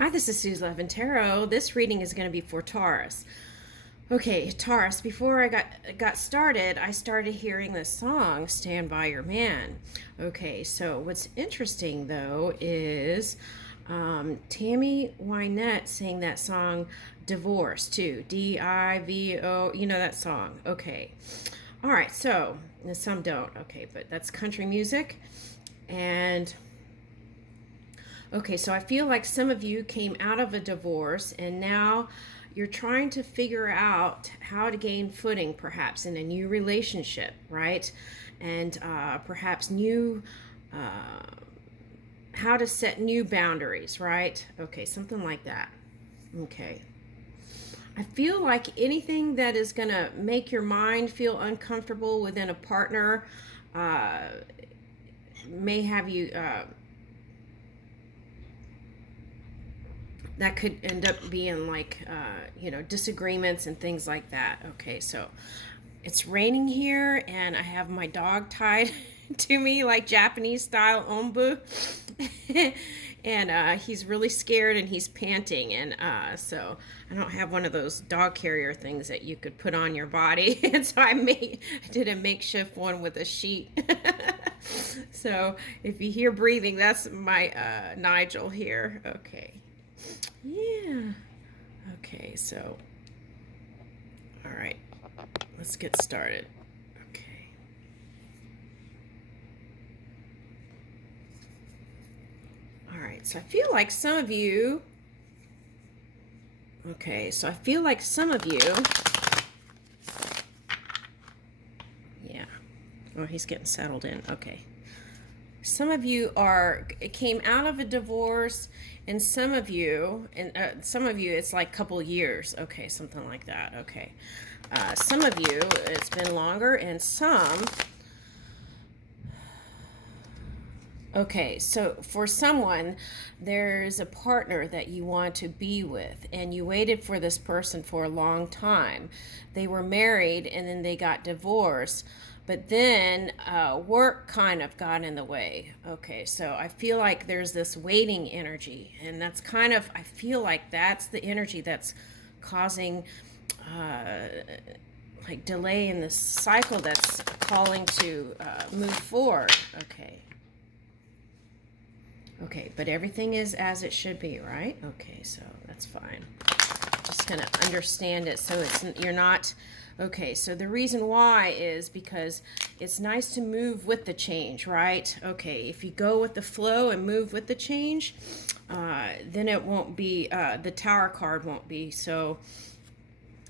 Hi, this is Suze Love and Tarot. This reading is going to be for Taurus. Okay, Taurus, before I got started, I started hearing this song, Stand By Your Man. Okay, so what's interesting, though, is Tammy Wynette sang that song, Divorce, too. D-I-V-O, you know that song. Okay. All right, so, some don't. Okay, but that's country music. And... okay, so I feel like some of you came out of a divorce and now you're trying to figure out how to gain footing, perhaps, in a new relationship, right? And perhaps how to set new boundaries, right? Okay, something like that. Okay. I feel like anything that is going to make your mind feel uncomfortable within a partner may have you... that could end up being like, disagreements and things like that. Okay, so it's raining here and I have my dog tied to me like Japanese style ombu. And he's really scared and he's panting. And so I don't have one of those dog carrier things that you could put on your body. And so I did a makeshift one with a sheet. So if you hear breathing, that's my Nigel here. Okay. Yeah. Okay, so, all right, let's get started. Okay. All right, so I feel like some of you, yeah, oh, he's getting settled in. Okay. Some of you came out of a divorce, and some of you, it's like a couple years. Okay, something like that. Okay. Some of you, it's been longer, and some... okay, so for someone, there's a partner that you want to be with, and you waited for this person for a long time. They were married, and then they got divorced. But then work kind of got in the way. Okay, so I feel like there's this waiting energy, and that's kind of, I feel like that's the energy that's causing like delay in this cycle that's calling to move forward. Okay. Okay, but everything is as it should be, right? Okay, so that's fine. Just gonna understand it so you're not... okay, so the reason why is because it's nice to move with the change, right? Okay, if you go with the flow and move with the change, then it won't be, the Tower card won't be, so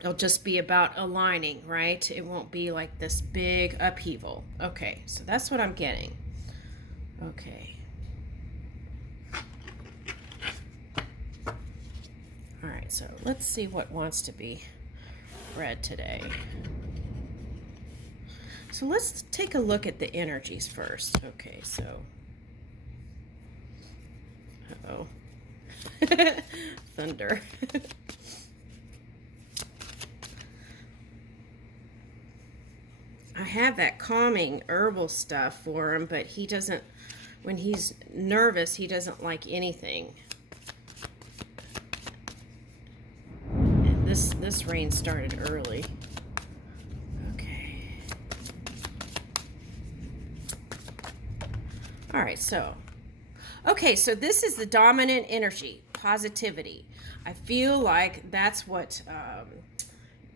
it'll just be about aligning, right? It won't be like this big upheaval. Okay, so that's what I'm getting. Okay. All right, so let's see what wants to be read today. So let's take a look at the energies first. Okay, so thunder. I have that calming herbal stuff for him, but he doesn't, when he's nervous, he doesn't like anything. This rain started early. Okay. All right, so. Okay, so this is the dominant energy, positivity. I feel like that's what,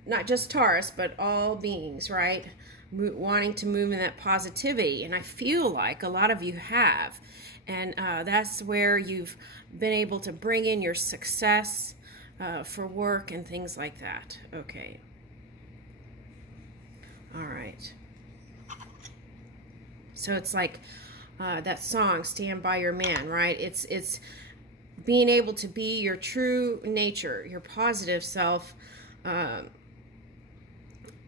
not just Taurus, but all beings, right? Wanting to move in that positivity. And I feel like a lot of you have. And that's where you've been able to bring in your success, for work and things like that. Okay. All right. So it's like that song, Stand By Your Man, right? It's being able to be your true nature, your positive self,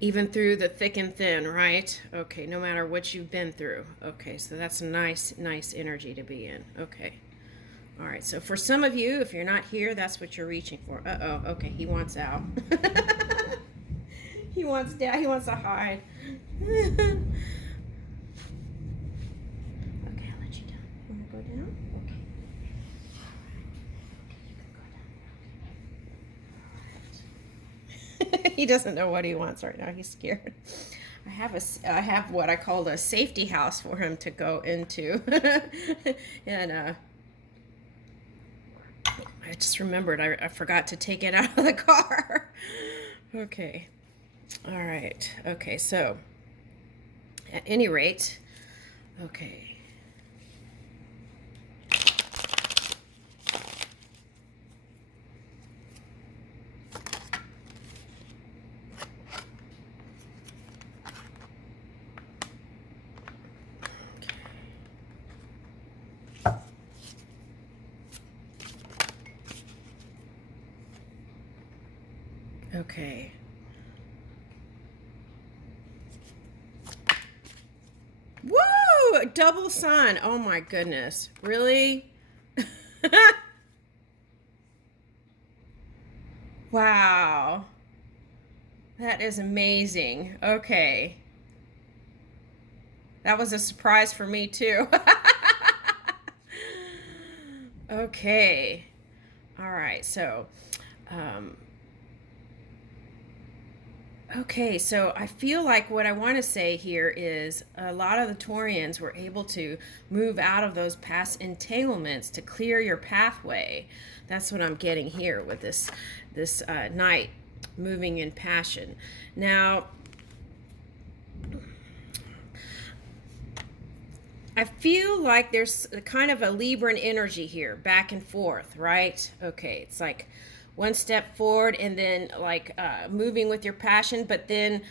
even through the thick and thin, right? Okay, no matter what you've been through. Okay, so that's a nice energy to be in. Okay. All right, so for some of you, if you're not here, that's what you're reaching for. Uh-oh, okay, he wants out. He wants down, he wants to hide. Okay, I'll let you down. You want to go down? Okay. Okay, you can go He doesn't know what he wants right now. He's scared. I have what I called a safety house for him to go into. And I just remembered I forgot to take it out of the car. Okay. All right. Okay, so at any rate, okay. Okay. Woo! Double sun. Oh my goodness. Really? Wow. That is amazing. Okay. That was a surprise for me too. Okay. All right. So, okay, so I feel like what I want to say here is a lot of the Taurians were able to move out of those past entanglements to clear your pathway. That's what I'm getting here with this knight moving in passion. Now, I feel like there's kind of a Libran energy here, back and forth, right? Okay, it's like one step forward and then like moving with your passion, but then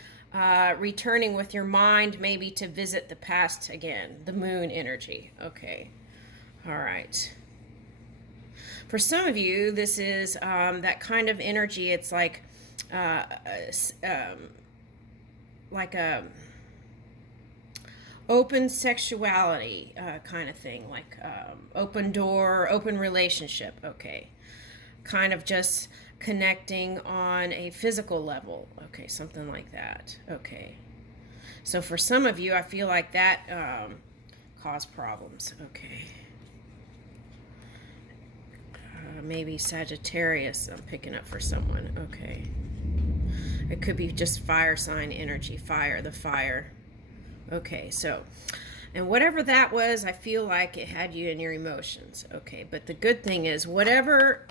returning with your mind maybe to visit the past again, the moon energy. Okay, all right. For some of you, this is that kind of energy. It's like a open sexuality kind of thing, like open door, open relationship. Okay. Kind of just connecting on a physical level. Okay, something like that. Okay. So for some of you, I feel like that caused problems. Okay. Maybe Sagittarius I'm picking up for someone. Okay. It could be just fire sign energy. Fire, the fire. Okay, so, and whatever that was, I feel like it had you in your emotions. Okay, but the good thing is, whatever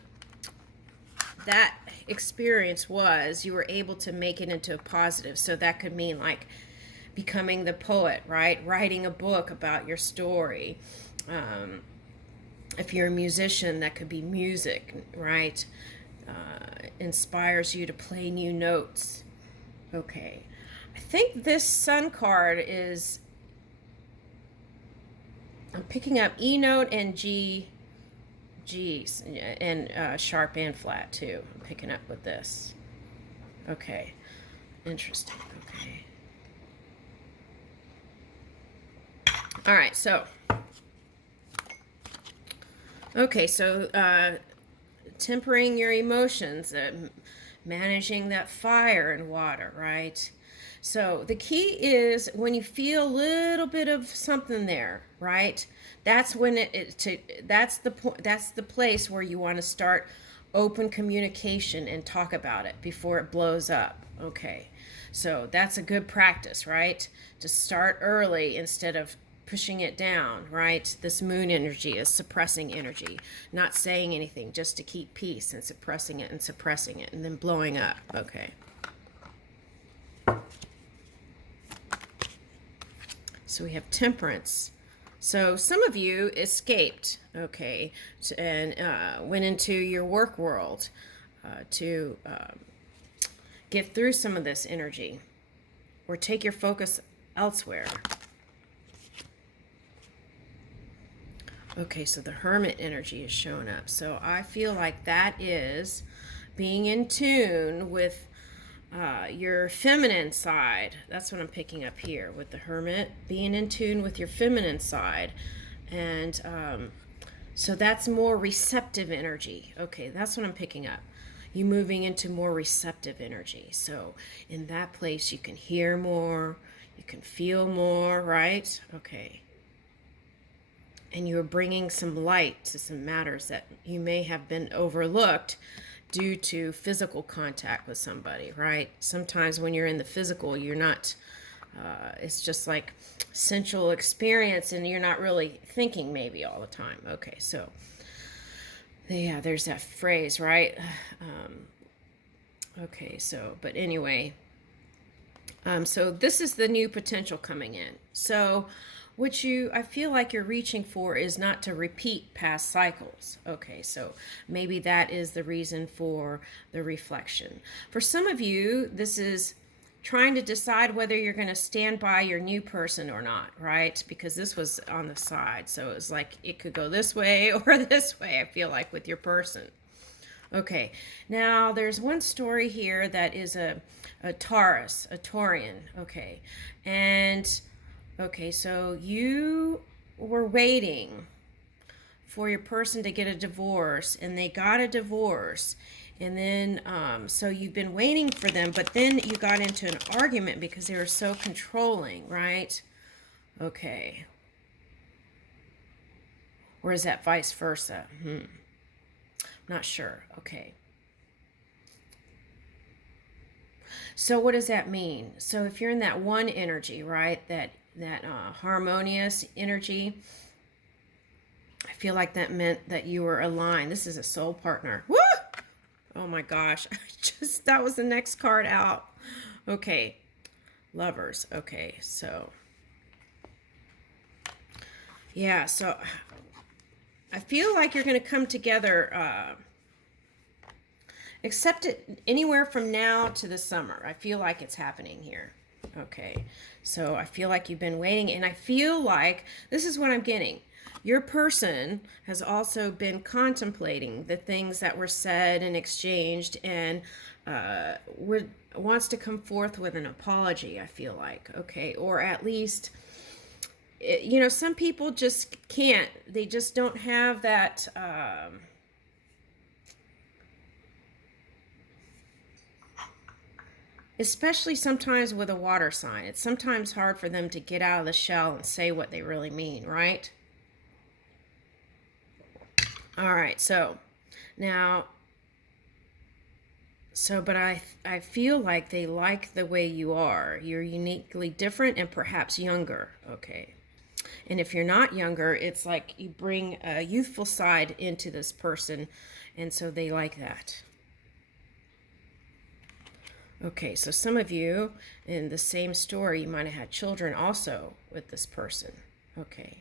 that experience was, you were able to make it into a positive. So that could mean like becoming the poet, right? Writing a book about your story. If you're a musician, that could be music, right? Inspires you to play new notes. Okay. I think this Sun card is, I'm picking up E note and G's and sharp and flat too. I'm picking up with this. Okay. Interesting. Okay. All right. So, okay. So, tempering your emotions, managing that fire and water, right? So the key is when you feel a little bit of something there, right? That's when that's the place where you want to start open communication and talk about it before it blows up. Okay. So that's a good practice, right? To start early instead of pushing it down, right? This moon energy is suppressing energy, not saying anything, just to keep peace and suppressing it and then blowing up. Okay. So we have temperance. So some of you escaped, okay, and went into your work world to get through some of this energy or take your focus elsewhere. Okay, so the Hermit energy is showing up. So I feel like that is being in tune with your feminine side. That's what I'm picking up here with the Hermit, being in tune with your feminine side. And so that's more receptive energy. Okay, that's what I'm picking up. You moving into more receptive energy. So in that place, you can hear more, you can feel more, right? Okay. And you're bringing some light to some matters that you may have been overlooked due to physical contact with somebody, right? Sometimes when you're in the physical, you're not, it's just like sensual experience and you're not really thinking maybe all the time. Okay, so yeah, there's that phrase, right? Okay, so, but anyway, so this is the new potential coming in. So what I feel like you're reaching for is not to repeat past cycles. Okay, so maybe that is the reason for the reflection. For some of you, this is trying to decide whether you're going to stand by your new person or not, right? Because this was on the side, so it was like it could go this way or this way, I feel like, with your person. Okay, now there's one story here that is a Taurus, a Taurian, okay. And, okay, so you were waiting for your person to get a divorce, and they got a divorce. And then, so you've been waiting for them, but then you got into an argument because they were so controlling, right? Okay. Or is that vice versa? Not sure. Okay. So what does that mean? So if you're in that one energy, right, that harmonious energy, I feel like that meant that you were aligned. This is a soul partner. Woo! Oh my gosh. That was the next card out. Okay. Lovers. Okay. So, yeah. So I feel like you're going to come together, except it anywhere from now to the summer. I feel like it's happening here. Okay. So I feel like you've been waiting, and I feel like this is what I'm getting. Your person has also been contemplating the things that were said and exchanged, and wants to come forth with an apology, I feel like. Okay. Or at least, you know, some people just can't. They just don't have that... especially sometimes with a water sign. It's sometimes hard for them to get out of the shell and say what they really mean, right? All right, so now, but I feel like they like the way you are. You're uniquely different and perhaps younger, okay? And if you're not younger, it's like you bring a youthful side into this person, and so they like that. Okay, so some of you in the same story, you might have had children also with this person. Okay.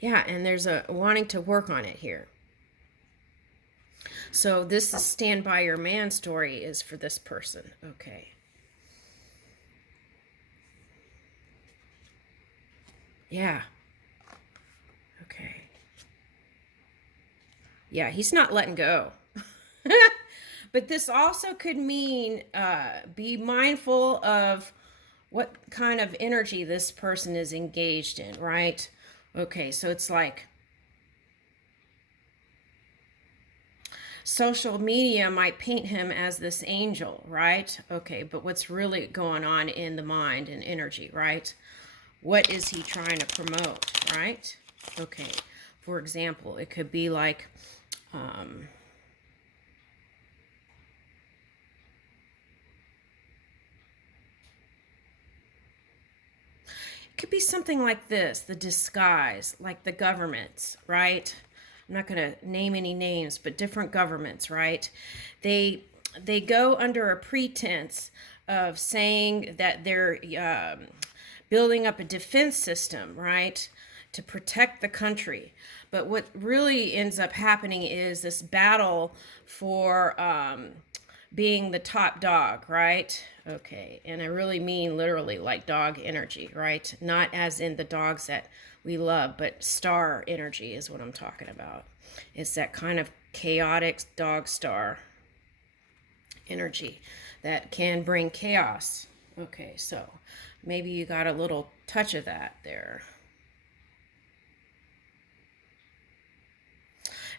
Yeah, and there's a wanting to work on it here. So this is stand by your man story is for this person. Okay. Yeah. Okay. Yeah, he's not letting go. But this also could mean be mindful of what kind of energy this person is engaged in, right? Okay, so it's like social media might paint him as this angel, right? Okay, but what's really going on in the mind and energy, right? What is he trying to promote, right? Okay, for example, it could be like, it could be something like this, the disguise, like the governments, right? I'm not going to name any names, but different governments, right? They go under a pretense of saying that they're building up a defense system, right, to protect the country. But what really ends up happening is this battle for being the top dog, right? Okay, and I really mean literally like dog energy, right? Not as in the dogs that we love, but star energy is what I'm talking about. It's that kind of chaotic dog star energy that can bring chaos. Okay, so maybe you got a little touch of that there.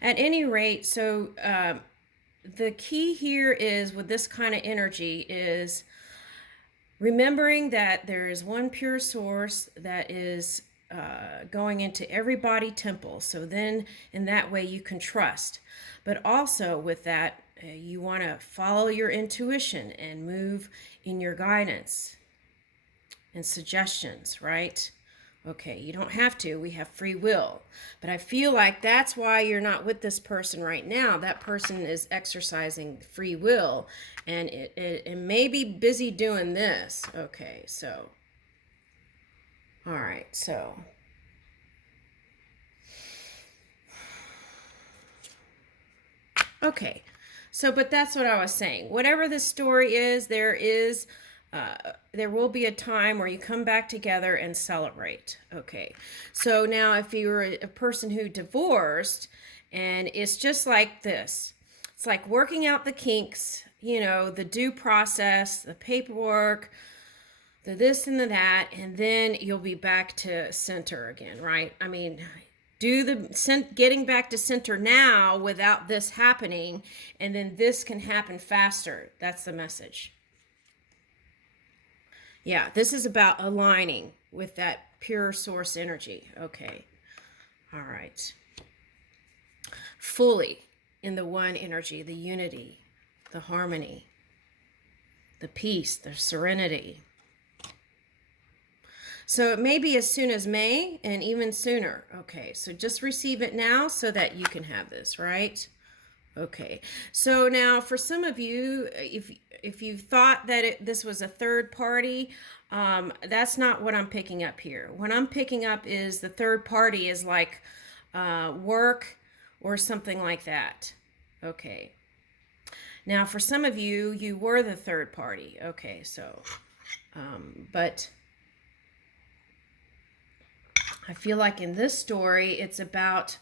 At any rate, so the key here is with this kind of energy is remembering that there is one pure source that is going into every body temple. So then in that way you can trust. But also with that, you want to follow your intuition and move in your guidance and suggestions, right? Okay, you don't have to. We have free will. But I feel like that's why you're not with this person right now. That person is exercising free will, and it may be busy doing this. Okay, so. All right, so. Okay, so, but that's what I was saying. Whatever the story is, there will be a time where you come back together and celebrate. Okay, so now if you're a person who divorced, and it's just like this, it's like working out the kinks, you know, the due process, the paperwork, the this and the that, and then you'll be back to center again, right? I mean, getting back to center now without this happening, and then this can happen faster. That's the message. Yeah, this is about aligning with that pure source energy. Okay. All right. Fully in the one energy, the unity, the harmony, the peace, the serenity. So it may be as soon as May and even sooner. Okay, so just receive it now so that you can have this, right? Okay, so now for some of you, if you thought that this was a third party, that's not what I'm picking up here. What I'm picking up is the third party is like work or something like that. Okay. Now for some of you, you were the third party. Okay, so, but I feel like in this story, it's about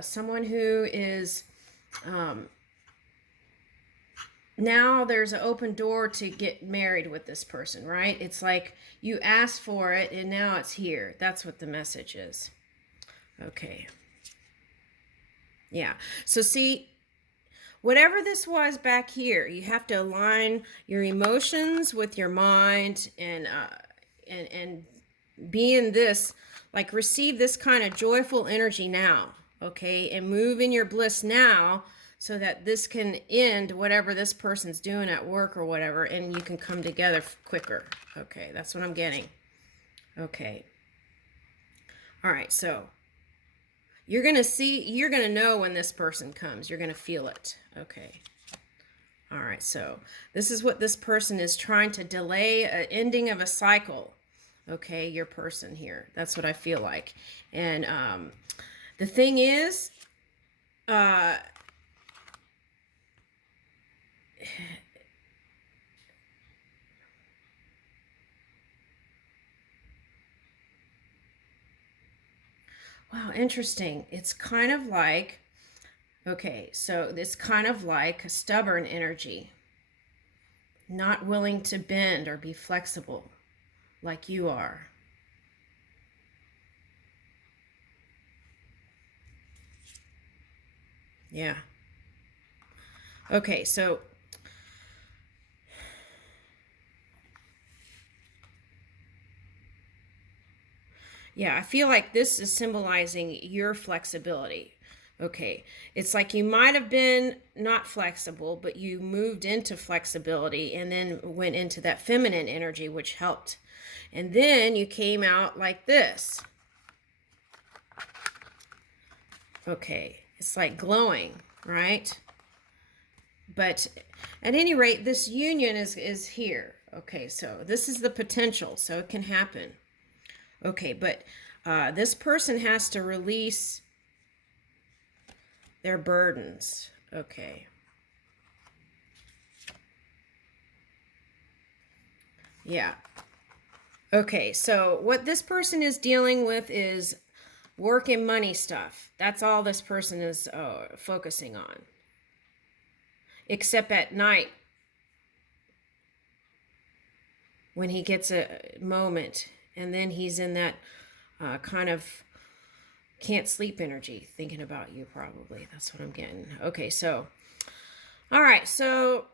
someone who is, now there's an open door to get married with this person, right? It's like you asked for it and now it's here. That's what the message is. Okay. Yeah. So see, whatever this was back here, you have to align your emotions with your mind and be in this, like receive this kind of joyful energy now, okay? And move in your bliss now so that this can end whatever this person's doing at work or whatever, and you can come together quicker. Okay, that's what I'm getting. Okay. All right, so you're going to know when this person comes. You're going to feel it. Okay. All right, so this is what this person is trying to delay, an ending of a cycle. Okay, your person here. That's what I feel like. And the thing is, wow, interesting. It's kind of like, okay, so it's kind of like a stubborn energy, not willing to bend or be flexible like you are. Yeah. Okay, so yeah, I feel like this is symbolizing your flexibility. Okay, it's like you might have been not flexible, but you moved into flexibility and then went into that feminine energy, which helped. And then you came out like this. Okay, it's like glowing, right? But at any rate, this union is here. Okay, so this is the potential, so it can happen. Okay, but this person has to release their burdens. Okay. Yeah. Okay, so what this person is dealing with is work and money stuff. That's all this person is focusing on. Except at night, when he gets a moment, and then he's in that kind of can't sleep energy, thinking about you probably. That's what I'm getting. Okay, so, all right, so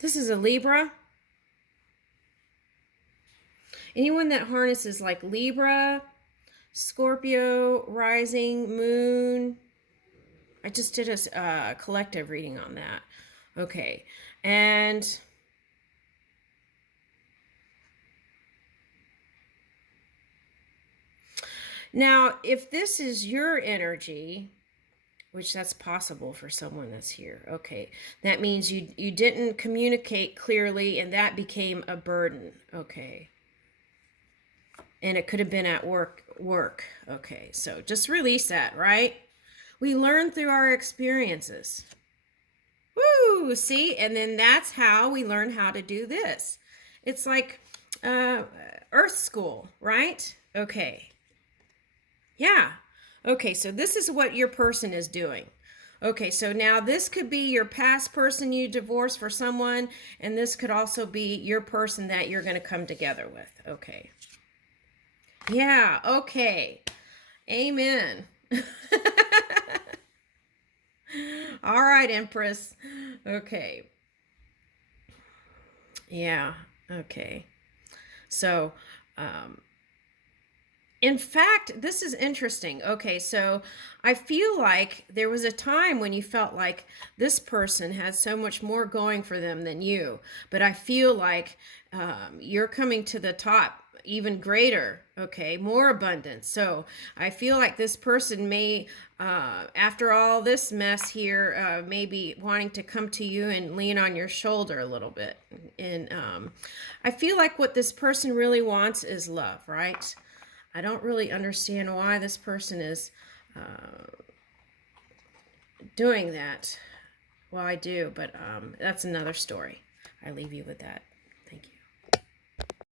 this is a Libra. Anyone that harnesses like Libra, Scorpio, rising, moon. I just did a collective reading on that. Okay. And now, if this is your energy, which that's possible for someone that's here, okay, that means you didn't communicate clearly and that became a burden, okay. And it could have been at work, okay. So just release that, right? We learn through our experiences. Woo! See? And then that's how we learn how to do this. It's like Earth School, right? Okay. Yeah. Okay, so this is what your person is doing. Okay, so now this could be your past person you divorced for someone, and this could also be your person that you're going to come together with. Okay. Yeah, okay. Amen. All right, Empress. Okay. Yeah, okay. So, in fact, this is interesting. Okay, so I feel like there was a time when you felt like this person had so much more going for them than you. But I feel like you're coming to the top even greater, okay, more abundance. So I feel like this person may, after all this mess here, may be wanting to come to you and lean on your shoulder a little bit. And I feel like what this person really wants is love, right? I don't really understand why this person is doing that. Well, I do, but that's another story. I leave you with that.